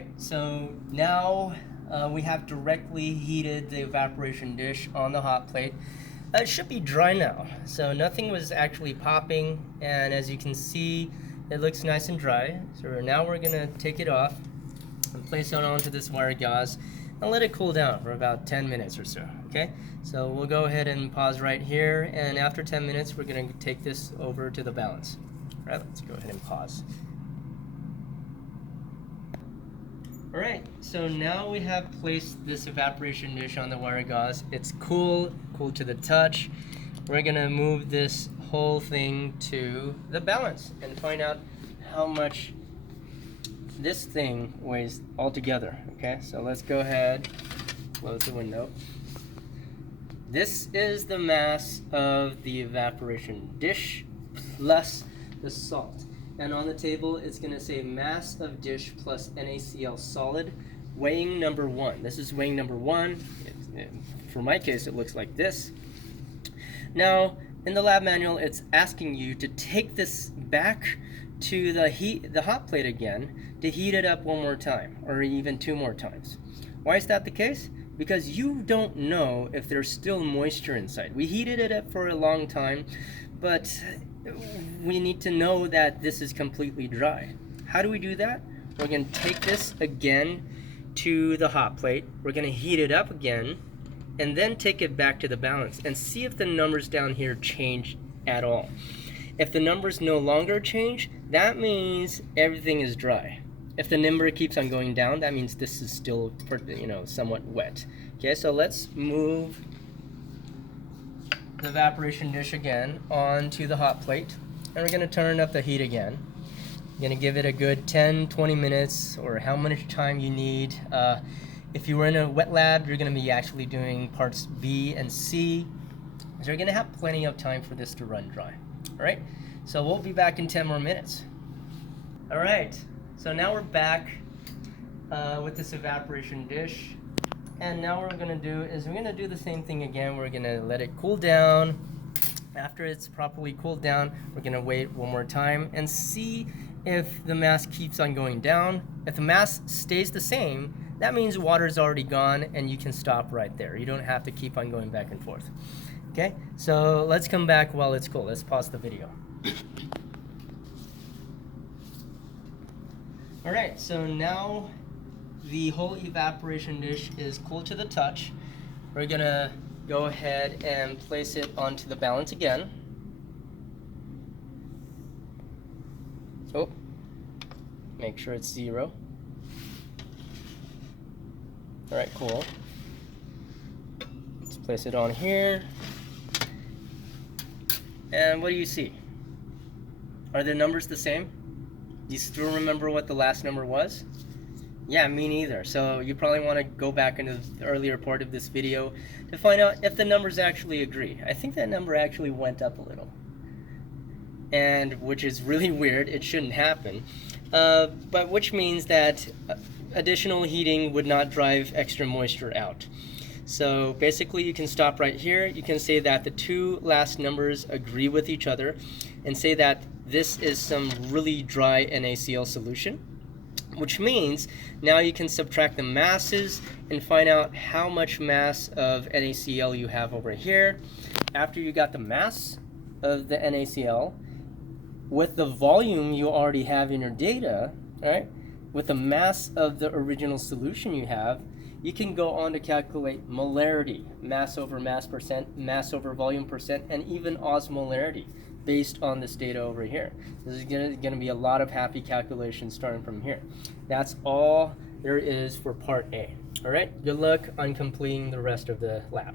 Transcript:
right, so now we have directly heated the evaporation dish on the hot plate. It should be dry now, so nothing was actually popping, and as you can see, it looks nice and dry. So now we're gonna take it off and place it onto this wire gauze and let it cool down for about 10 minutes or so, okay? So we'll go ahead and pause right here, and after 10 minutes, we're gonna take this over to the balance. All right, let's go ahead and pause. All right, so now we have placed this evaporation dish on the wire gauze. It's cool to the touch. We're gonna move this whole thing to the balance and find out how much this thing weighs altogether, okay? So let's go ahead, close the window. This is the mass of the evaporation dish plus the salt. And on the table, it's going to say mass of dish plus NaCl solid, weighing number 1. This is weighing number 1. For my case, it looks like this. Now, in the lab manual, it's asking you to take this back to the hot plate again to heat it up one more time, or even 2 more times. Why is that the case? Because you don't know if there's still moisture inside. We heated it up for a long time, but we need to know that this is completely dry. How do we do that? We're going to take this again to the hot plate. We're going to heat it up again and then take it back to the balance and see if the numbers down here change at all. If the numbers no longer change, that means everything is dry. If the number keeps on going down, that means this is still, somewhat wet. Okay, so let's move the evaporation dish again onto the hot plate, and we're going to turn up the heat again. You're going to give it a good 10-20 minutes, or how much time you need. If you were in a wet lab, you're going to be actually doing parts B and C, so you're going to have plenty of time for this to run dry. All right, so we'll be back in 10 more minutes. All right, so now we're back with this evaporation dish. And now what we're going to do is we're going to do the same thing again. We're going to let it cool down. After it's properly cooled down, we're going to wait one more time and see if the mass keeps on going down. If the mass stays the same, that means water's already gone and you can stop right there. You don't have to keep on going back and forth. Okay, so let's come back while it's cool. Let's pause the video. All right, so now the whole evaporation dish is cool to the touch. We're gonna go ahead and place it onto the balance again. Oh, make sure it's 0. All right, cool. Let's place it on here. And what do you see? Are the numbers the same? Do you still remember what the last number was? Yeah, me neither. So you probably want to go back into the earlier part of this video to find out if the numbers actually agree. I think that number actually went up a little, and which is really weird. It shouldn't happen, but which means that additional heating would not drive extra moisture out. So basically you can stop right here. You can say that the 2 last numbers agree with each other and say that this is some really dry NaCl solution, which means now you can subtract the masses and find out how much mass of NaCl you have over here. After you got the mass of the NaCl with the volume you already have in your data, right, with the mass of the original solution you have, you can go on to calculate molarity, mass over mass percent, mass over volume percent, and even osmolarity based on this data over here. This is going to be a lot of happy calculations starting from here. That's all there is for part A. All right, good luck on completing the rest of the lab.